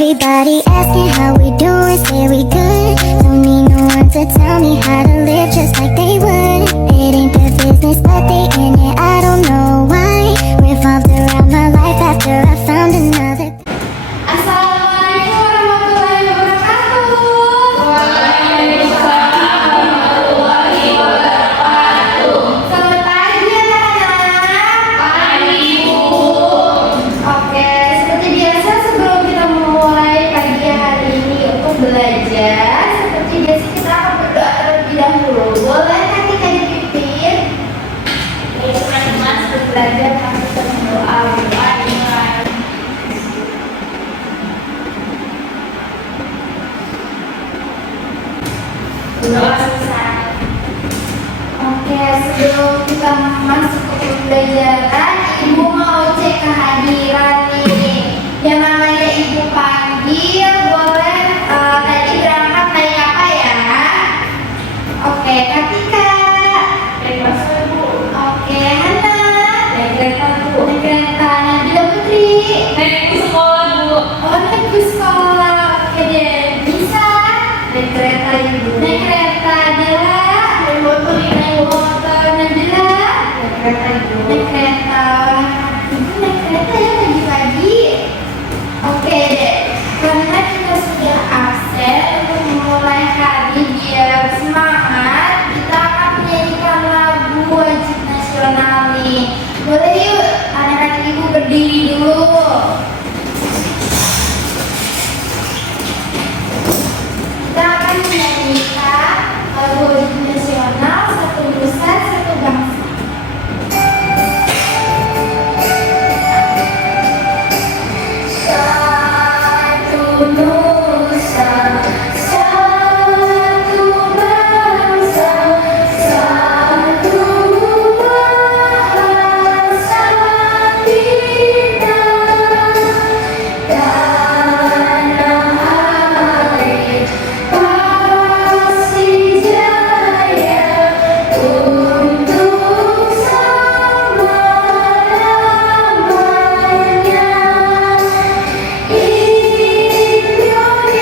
Everybody asking how we doing, say we good. Don't need no one to tell me how to live just like they would. It ain't their business, but they in it, I don't know why. Revolved around my life after I found another. Assalamualaikum warahmatullahi wabarakatuh. Waalaikumsalam warahmatullahi wabarakatuh. Selamat pagi anak-anak. Pagi Bu. Oke, seperti biasa sebelum kita memulai pagi hari ini untuk belajar, seperti biasa kita akan berdoa terlebih dahulu. Boleh kaki dipipit? Ayo teman-teman, sebelum belajar kita berdoa. Doa selesai. Oke, sebelum kita masuk ke pembelajaran, Ibu mau cek kehadiran nih. Yang namanya Ibu panggil, boleh tadi berangkat naik apa ya? Oke, Katika. Naik bus Bu. Oke, Hana. Naik kereta Bu. Naik kereta. Nabila Putri. Naik bus sekolah Bu. Oh, naik bus sekolah. Oke deh, bisa. Naik kereta Ibu. Naik kereta Dela. Naik motor. Naik motor Nabila. Naik kereta Ibu. Naik kereta. Ibu naik kereta ya pagi-pagi. Oke deh, karena kita sudah absen untuk memulai hari biar semangat, kita akan menyanyikan lagu wajib nasional nih. Boleh yuk anak-anak Ibu berdiri dulu. Kita akan menyanyikan lagu wajib nasional Satu Nusa Satu Bangsa. Satu nusa, satu bangsa, satu bahasa kita. Tanah air pasti jaya untuk selama-lamanya. Indonesia pusaka,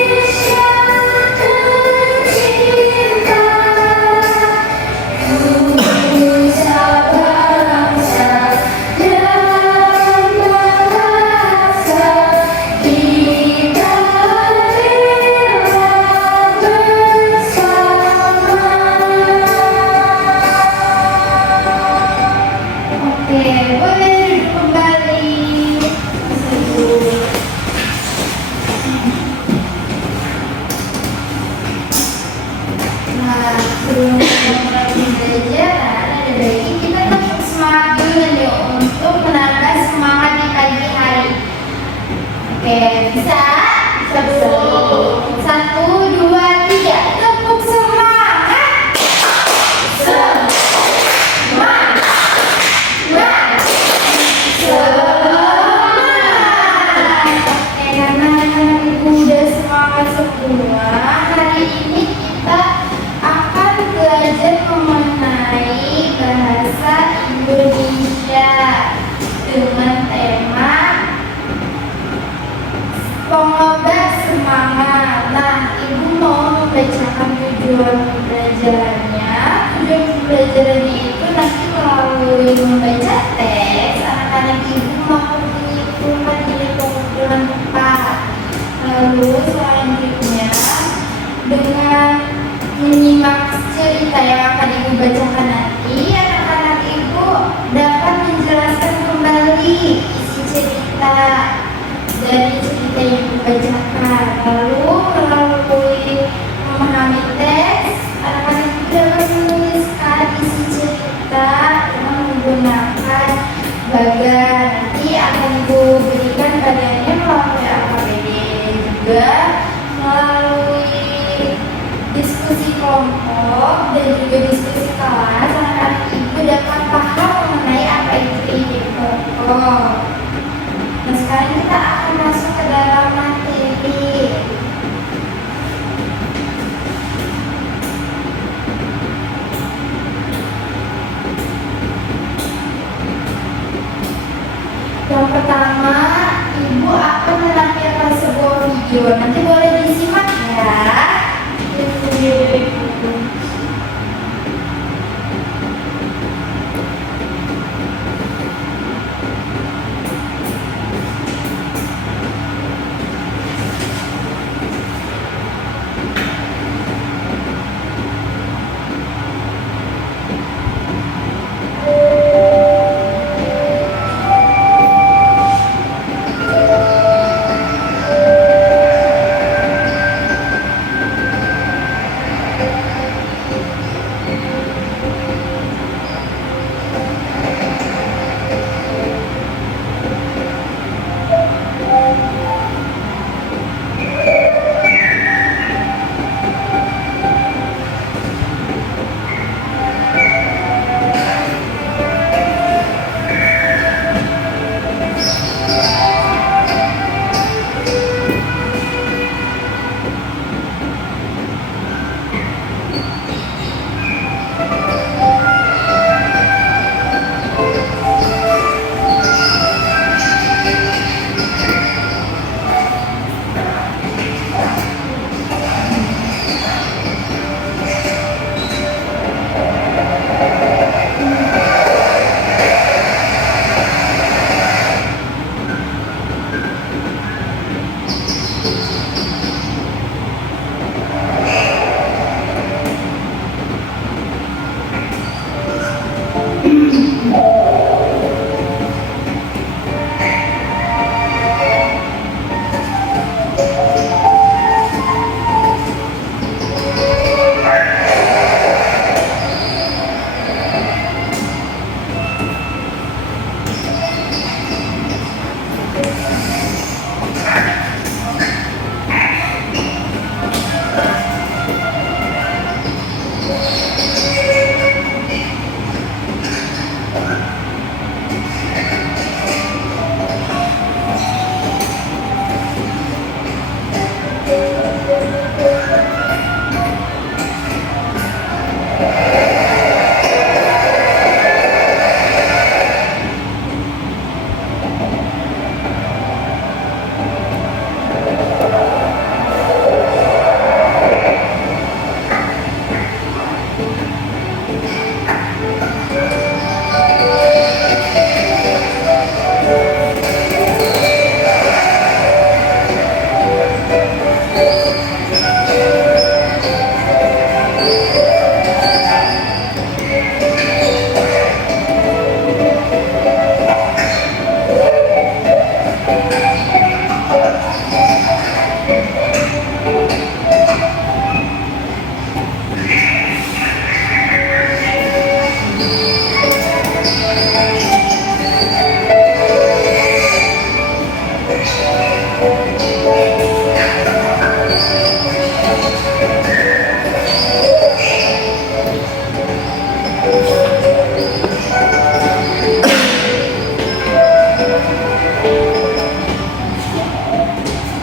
Indonesia tercinta, nusa bangsa dan bahasa kita rela bersama. Oke, boleh duduk kembali. Nah, sebelum kita mulai pembelajaran, ada baiknya kita tetap semangat dulu nih untuk menambah semangat di pagi hari. Oke, bisa? Bisa. 1, 2, 3, tepuk semangat. Semangat. Semangat. Oke, karena anak-anak Ibu udah semangat semua, hari ini kita akan belajar mengenai bahasa Indonesia dengan tema pengobat semangat. Nah, Ibu mau membacakan tujuan pembelajarannya. Tujuan pembelajarannya itu nanti melalui membaca teks, anak-anak Ibu mau menyimpulkan ide pengumpulan tepat. Lalu selanjutnya dengan menyimak cerita yang akan Ibu bacakan nanti, anak-anak Ibu dapat menjelaskan kembali isi cerita dari cerita yang Ibu bacakan. Lalu melalui memahami teks, anak-anak Ibu dapat menuliskan isi cerita dengan menggunakan bagan. Nanti akan Ibu berikan bagannya melalui AKBD, juga melalui diskusi kelompok dan juga diskusi kelas. Anak-anak Ibu dapat paham mengenai apa itu ide kelompok. Nah, sekarang kita akan masuk ke dalam materi. video. Nanti boleh disimak ya.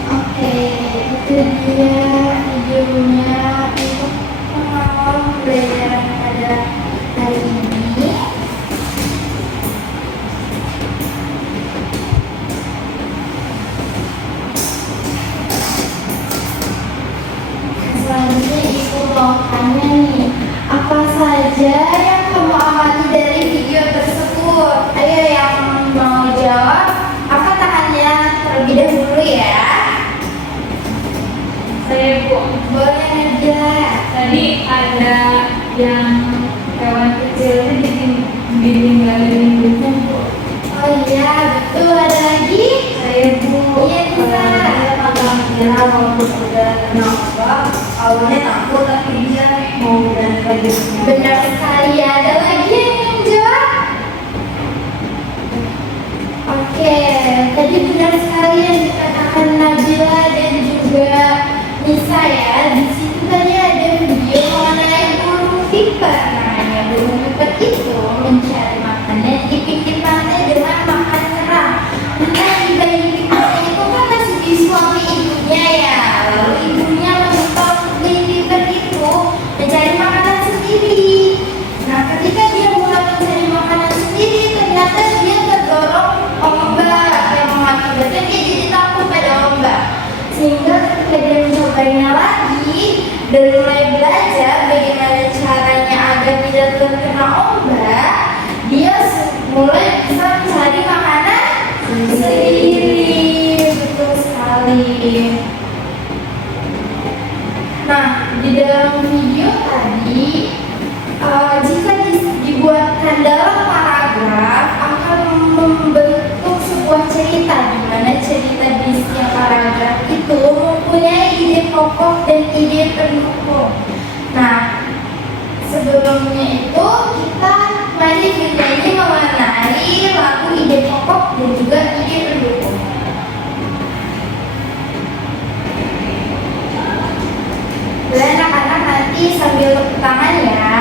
Oke, itu dia videonya untuk pengawal pembelajaran pada hari ini. Selanjutnya Ibu mau tanya nih, apa saja yang kamu amati dari video tersebut? Ayo yang mau jawab, apa tangannya terlebih dahulu ya. Saya Bu, Boleh aja. tadi ada yang hewan kecilnya ditinggalin gitu Bu. Oh iya, betul. Ada lagi? Saya Bu, Iya, bisa. Kalau kira walaupun udah kenal apa, awalnya takut tapi dia mau dan bagaimana. Benar sekali. Ada lagi yang ingin jawab? Oke, tadi benar sekali yang dikatakan Nabila dan juga Nisa ya. Di situ tadi ada video mengenai burung viper. Namanya burung viper itu mencari makanan di pinggir pantai dengan makan kerang. Nah, di bayi viper itu kan masih di suami ibunya ya. Lalu ibunya meminta untuk bayi viper itu mencari makanan sendiri. Nah, ketika dia mulai mencari makanan sendiri, ternyata dia terdorong ombak yang mengakibatkan dia jadi takut pada ombak. Sehingga sabarnya lagi dan mulai belajar bagaimana caranya agar tidak terkena ombak, dia mulai bisa mencari makanan sendiri. Betul sekali. Nah, di dalam video tadi, jika dibuatkan dalam paragraf akan membentuk sebuah cerita, di mana cerita di setiap paragraf itu mempunyai ide pokok dan ide pendukung. Nah, sebelumnya itu kita mari bernyanyi mengenai lagu ide pokok dan juga ide pendukung. Dan anak-anak nanti sambil tepuk tangan ya.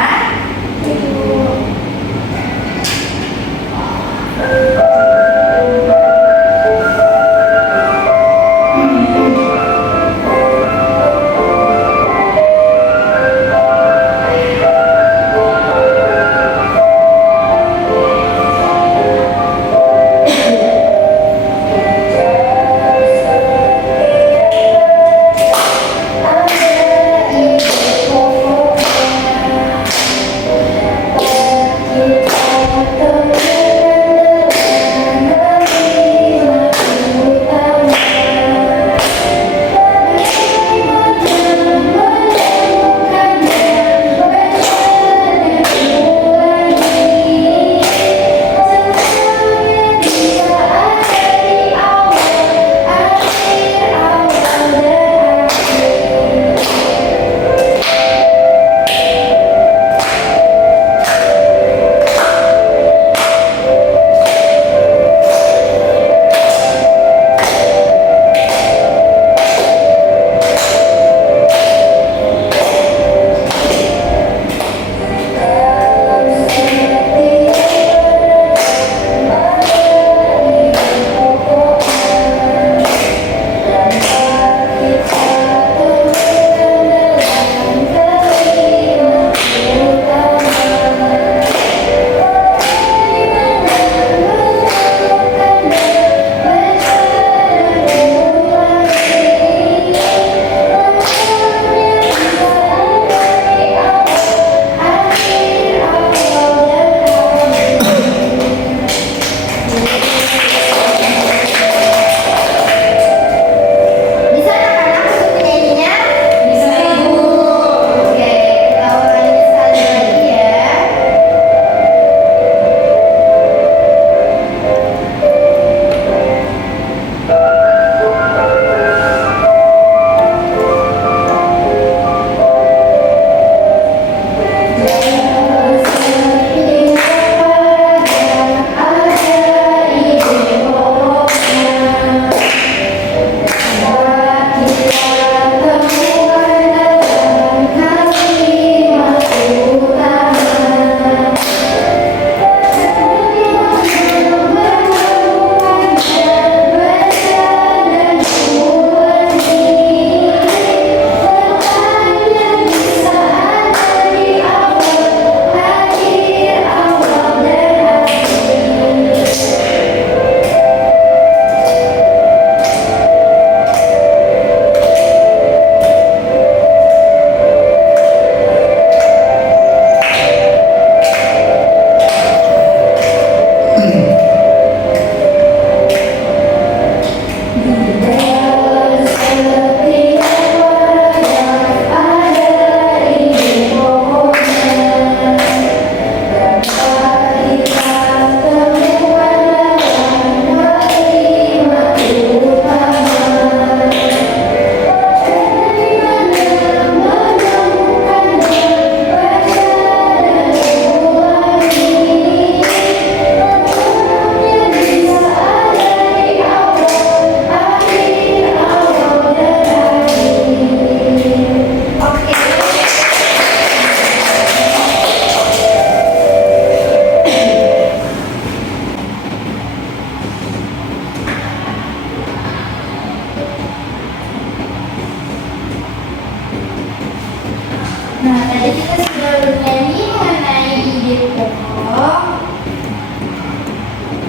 Nah, tadi kita sudah bernyanyi mengenai ide pokok.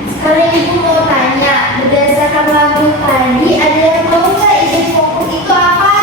Sekarang ibu mau tanya, berdasarkan lagu tadi, ada yang tahu nggak ide pokok itu apa?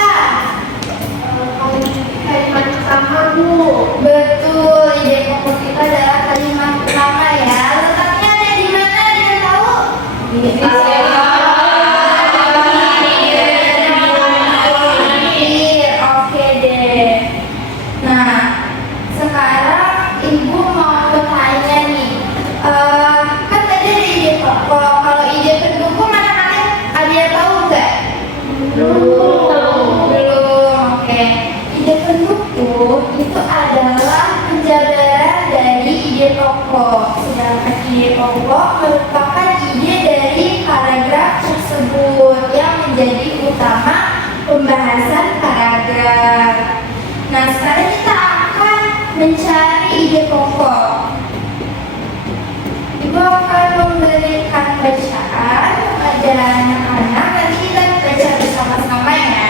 ide pokok. Sedangkan ide pokok merupakan ide dari paragraf tersebut yang menjadi utama pembahasan paragraf. Nah, sekarang kita akan mencari ide pokok. Ibu akan memberikan bacaan kepada anak-anak. Nanti kita baca bersama-sama ya.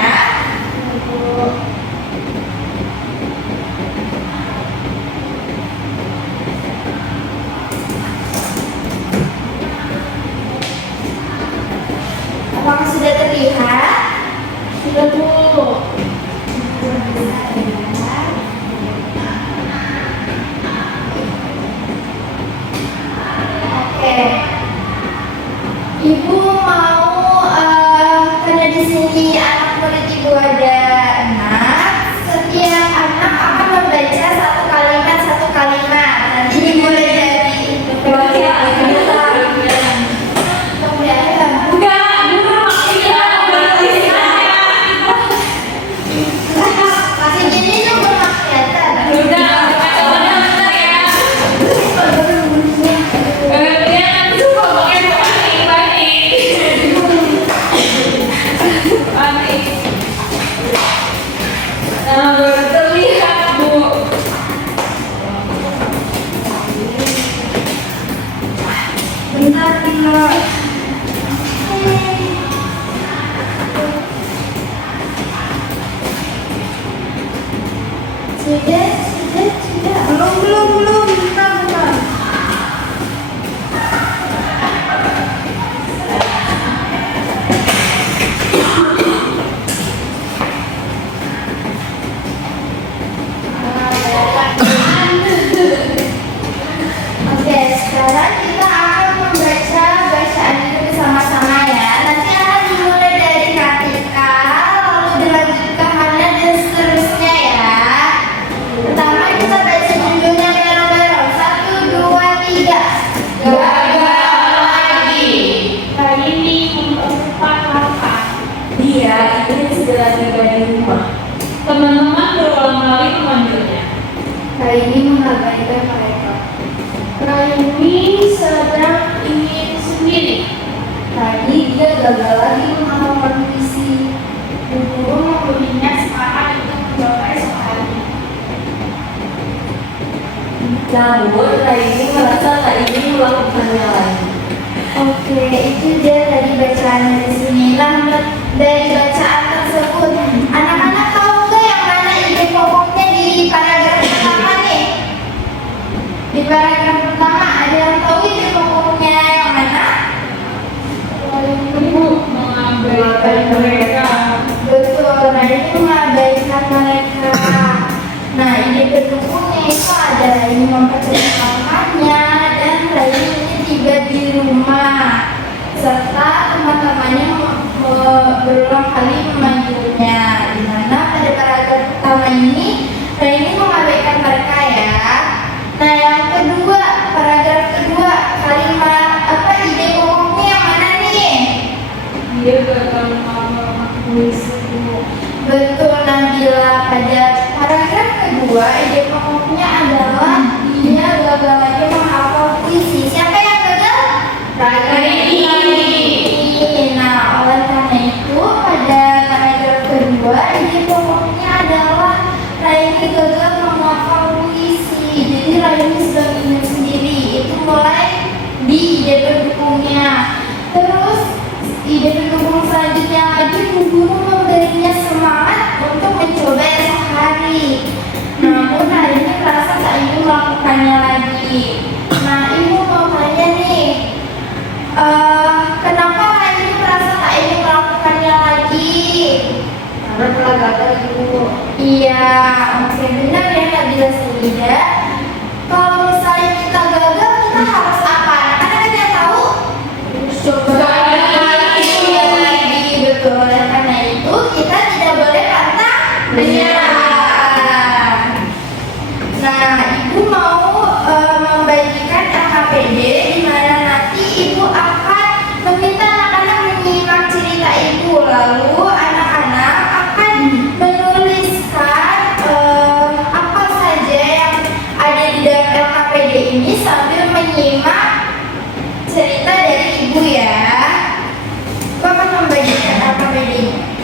Apakah sudah terlihat? Sudah, Bu. Oke. Ibu mau karena di sini anak murid ibu ada 6. Setiap anak akan membaca satu kalimat. Nanti dimulai dari masih gini juga kelihatan. Bentar, Tina. Sudah. Belum. Bentar. Oke, sekarang kita akan membaca bacaan itu bersama-sama ya. Nanti akan dimulai dari ketika, lalu berlanjut ke Hana dan seterusnya ya. Pertama kita baca judulnya bareng-bareng. 1, 2, 3. Gagal lagi. Kali ini merupakan apa? Dia ingin segera tiba di rumah. Teman-teman berulang kali memanggilnya. Kali ini mengabaikan mereka. Raini sedang ingin sendiri. Tadi dia gagal lagi menghafal puisi. Guru memberinya semangat untuk mencoba esok hari. Namun, Raini merasa tak ingin melakukannya lagi. Oke, itu dia tadi bacaannya di sini. Nah, dari bacaan tersebut, anak-anak tahu nggak yang mana ide pokoknya di paragraf pertama nih? Di paragraf pertama ada yang tahu ide pokoknya yang mana? Ibu mengabaikan mereka. Betul, nah ini mengabaikan mereka. Nah, ide pendukungnya itu ada ini mempercepat dan lain ini tiba di rumah serta teman-temannya berulang kali memanggilnya. Di mana pada paragraf pertama ini mengabaikan mereka ya. Nah, yang kedua, paragraf kedua, kalimat ide pokoknya yang mana nih? Dia gagal menghafal puisi. Betul, Nabila. Pada paragraf kedua, ide pokoknya adalah dia gagal lagi menghafal puisi. Siapa yang gagal? Raini. Nah, oleh karena itu, pada paragraf kedua, ide pokoknya adalah Raini gagal menghafal puisi. Jadi Raini sedang ingin sendiri. Itu mulai di ide pendukungnya. Terus ide pendukung selanjutnya lagi, guru memberinya semangat untuk mencoba esok hari. Namun hari ini merasa tak ingin melakukannya lagi. Nah, ibu mau tanya nih, kenapa hari ini merasa tak ingin melakukannya lagi? Karena telah gagal, Ibu. Iya, oke, benar ya Nabila Sida. Kalau misalnya kita gagal, kita harus apa? Anak-anak ada yang tahu? Coba lagi, betul. Karena itu kita tidak boleh pantang menyerah. Nah, ibu mau membagikan LKPD di mana nanti ibu akan meminta anak-anak menyimak cerita ibu, lalu anak-anak akan menuliskan apa saja yang ini sambil menyimak cerita dari ibu ya. Aku akan membagikan AKBD-nya.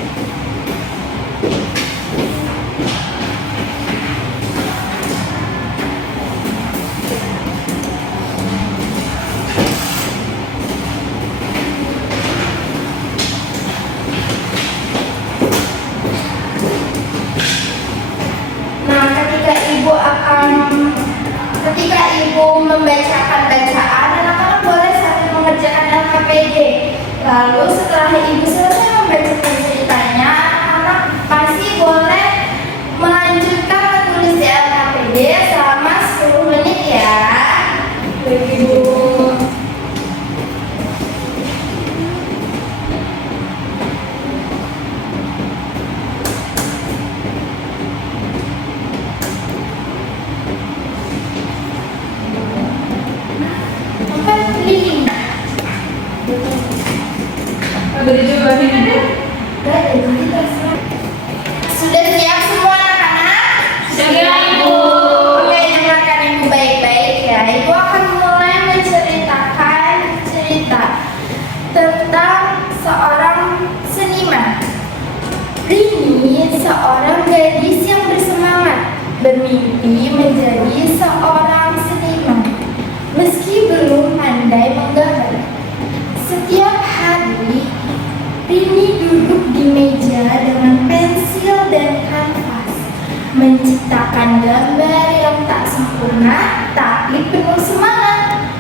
Nah, ketika ibu membacakan bacaan, anak-anak boleh sambil mengerjakan LKPD. Lalu setelah ibu selesai membacakan ceritanya, anak-anak masih boleh melanjutkan menulis di LKPD selama 10 menit ya. Begitu. Sudah siap semua anak-anak? Siap, Ibu. Oke, dengarkan ibu baik-baik ya. Ibu akan mulai menceritakan cerita tentang seorang seniman. Rini seorang gadis yang bersemangat bermimpi menjadi seorang seniman. Meski belum pandai menggambar, setiap hari Rini duduk di meja dengan pensil dan kanvas, menciptakan gambar yang tak sempurna tapi penuh semangat.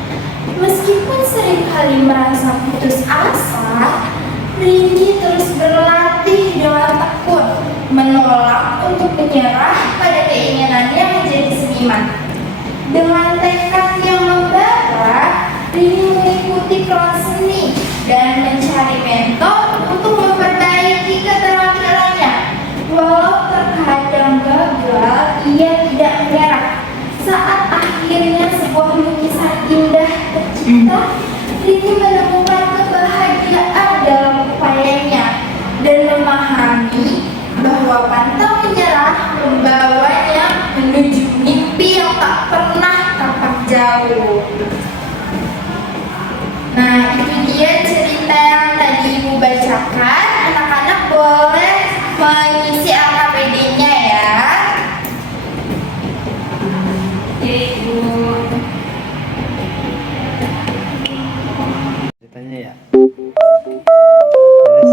Meskipun seringkali merasa putus asa, Rini terus berlatih dengan tekun, menolak untuk menyerah pada keinginannya menjadi seniman. Dengan tekad yang membara, Rini mengikuti kelas seni dan mencari mentor untuk memperbaiki keterampilannya. Walau terkadang gagal, ia tidak menyerah. Saat akhirnya sebuah lukisan indah tercipta, Rini menemukan kebahagiaan dalam upayanya dan memahami bahwa pantang menyerah membawanya menuju mimpi yang tak pernah tampak jauh. Nah, itu dia cerita yang tadi ibu bacakan. Anak-anak boleh mengisi LKPD-nya ya. Ibu. Ceritanya ya. Terus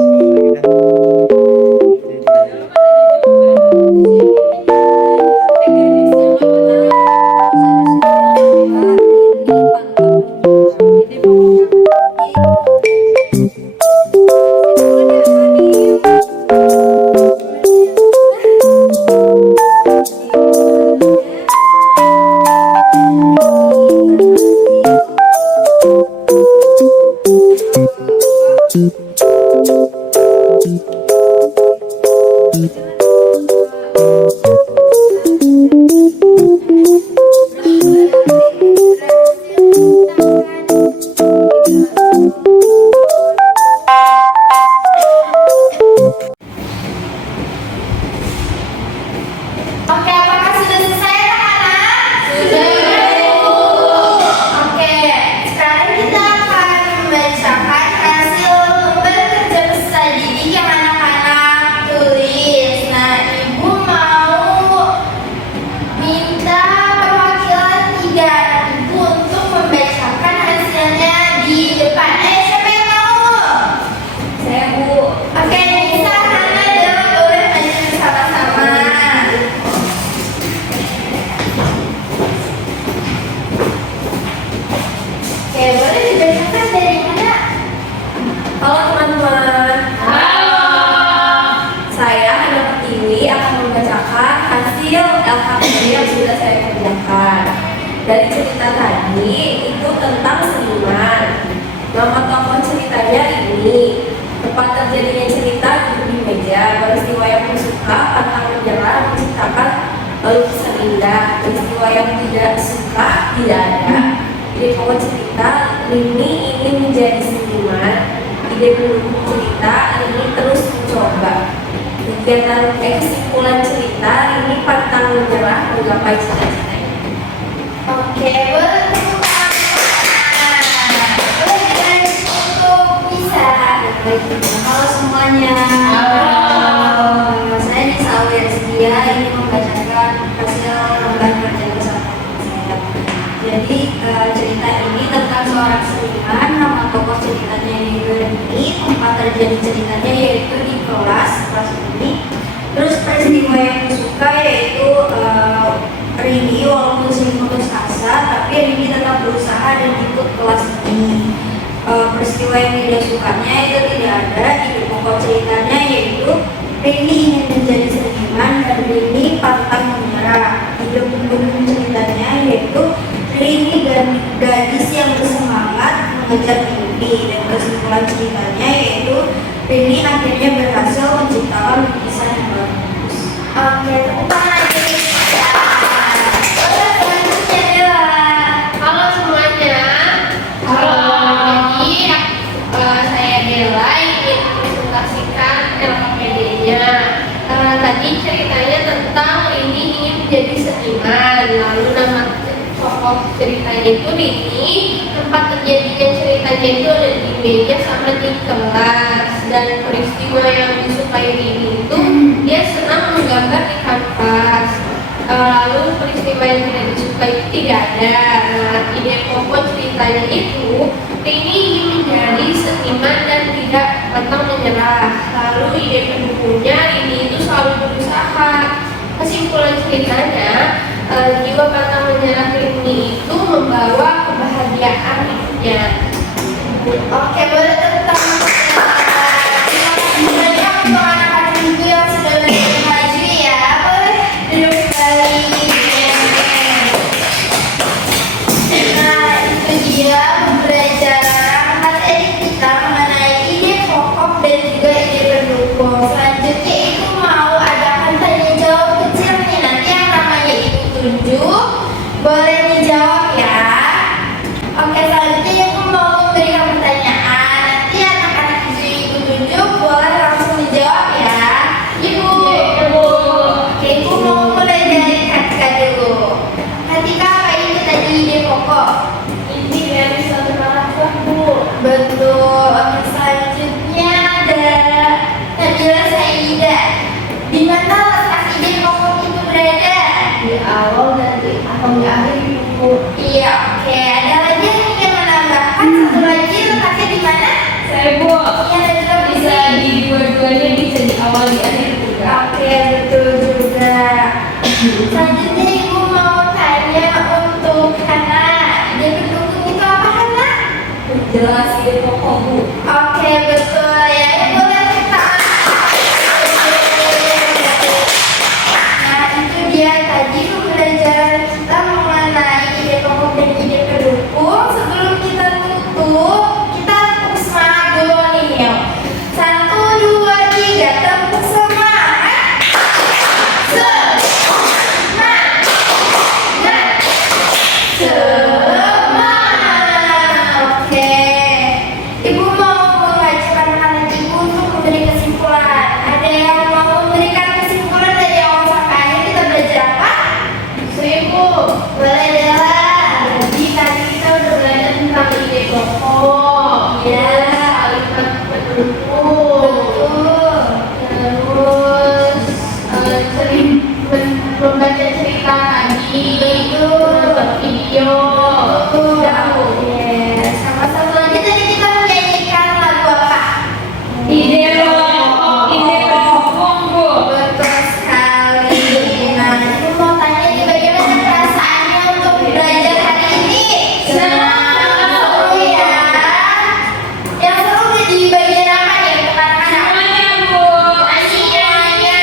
lagi dah. Oke, apakah sudah selesai anak-anak? Sudah. Oke, sekarang kita akan membacakan hasil lembar kerja peserta didik yang anak-anak tulis. Nah, ibu mau minta perwakilan 3 ibu untuk membacakan hasilnya di depan. Siapa yang mau? Saya, Bu. Oke, Nisa, Hana, Dela, boleh maju bersama-sama. Oke, boleh dibacakan dari mana? Halo teman-teman, Halo. saya Hana Pertiwi akan membacakan hasil LKPD yang sudah saya kerjakan. Dari cerita tadi itu tentang seniman. Nama tokoh ceritanya ini. Tempat terjadinya cerita duduk di meja. Peristiwa yang suka, pantang menyerah, menciptakan lukisan indah. Peristiwa yang tidak suka, tidak ada. Ide pokok cerita, Rini ingin menjadi seniman. Ide pendukung cerita, Rini terus mencoba. Kesimpulan cerita, Rini pantang menyerah menggapai cita-citanya. Oke, boleh terjadi ceritanya yaitu di kelas ini. Terus peristiwa yang suka yaitu Rini walaupun sering putus asa, tapi Rini tetap berusaha dan ikut kelas ini. Peristiwa yang tidak sukanya itu tidak ada. Ide pokok ceritanya yaitu Rini ingin menjadi seniman dan Rini pantang menyerah. Ide pokok ceritanya yaitu Rini gadis yang bersemangat mengejar mimpi, dan kesimpulan ceritanya yaitu Rini akhirnya berhasil menciptakan lukisan yang bagus. Oke, tepuk tangan lagi. Selanjutnya adalah halo semuanya. Jadi saya Bella ingin presentasikan LKPD-nya. Tadi ceritanya tentang ini ingin menjadi seniman, lalu nama tokoh ceritanya itu Rini, tempat terjadinya ceritanya itu ada di meja sama di kelas, dan peristiwa yang disukai Rini itu dia senang menggambar di kanvas. Lalu peristiwa yang tidak disukai itu tidak ada. Nah, ide pokok ceritanya itu Rini ingin menjadi seniman dan tidak pantang menyerah. Lalu ide pendukungnya Rini itu selalu berusaha. Kesimpulan ceritanya, jiwa pantang menyerah Rini itu membawa kebahagiaan hidupnya. Oke, boleh tepuk tangan. Terima kasih untuk anak-anak ibu yang sudah berdiri maju ya. Boleh duduk kembali. Nah, itu dia pembelajaran materi kita mengenai ide pokok dan juga ide pendukung. Selanjutnya ibu mau adakan tanya jawab kecil nih, nanti yang namanya ibu tunjuk boleh dijawab ya. Oke, selanjutnya ibu mau memberikan pertanyaan, nanti anak-anak ibu tunjuk boleh langsung dijawab ya. Ibu. Oke, ibu mau mulai dari Katika dulu. Katika, apa itu tadi ide pokok? Ini dari suatu karakter, Bu. Betul. Oke, selanjutnya ada Nabila Saida. Di mana letak ide pokok itu berada? Di awal dan atau di akhir buku. Iya, oke. Ada lagi yang ingin menambahkan? Satu lagi letaknya di mana? Saya, Bu. Iya, ada juga Bisa di dua-duanya, bisa di awal di akhir juga. Oke, betul juga. Selanjutnya ibu mau tanya untuk Hana. Ide pendukung itu apa, Hana? Jelas ide pokok, Bu. Oke, betul ya. Ibu boleh kita. Nah, itu dia tadi pembelajaran kita mengenai ide pokok dan ide pendukung. Sebelum kita tutup, kita tepuk semangat dulu nih. Yuk. 1, 2, 3, tepuk semangat. Semangat. Oke. Ibu mau mengajak anak-anak ibu untuk memberi kesimpulan. Ada yang mau memberikan kesimpulan dari awal sampai akhir kita belajar apa? Saya, Bu. Boleh adalah. Jadi tadi kita udah belajar tentang ide pokok, Ya. kalimat pendukung, Betul. terus membaca cerita tadi, nonton video, Betul. Yes. Sama satu lagi tadi kita menyanyikan lagu apa? ide pokok, Bu. Betul sekali. Nah, ibu mau tanya nih bagaimana perasaannya untuk belajar hari ini? Seru ya. Yang seru di bagian apa nih untuk anak-anak? Semuanya, Bu. Semuanya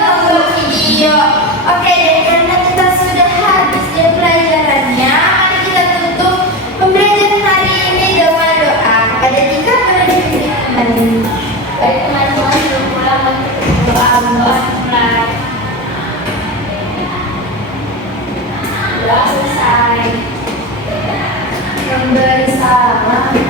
nonton video. Oke, dan karena kita sudah habis jam pelajarannya, mari kita tutup pembelajaran hari ini dengan doa. Kepada Tika boleh diberikan. Baik, teman-teman, sebelum pulang doa pulang. Doa selesai. Memberi salam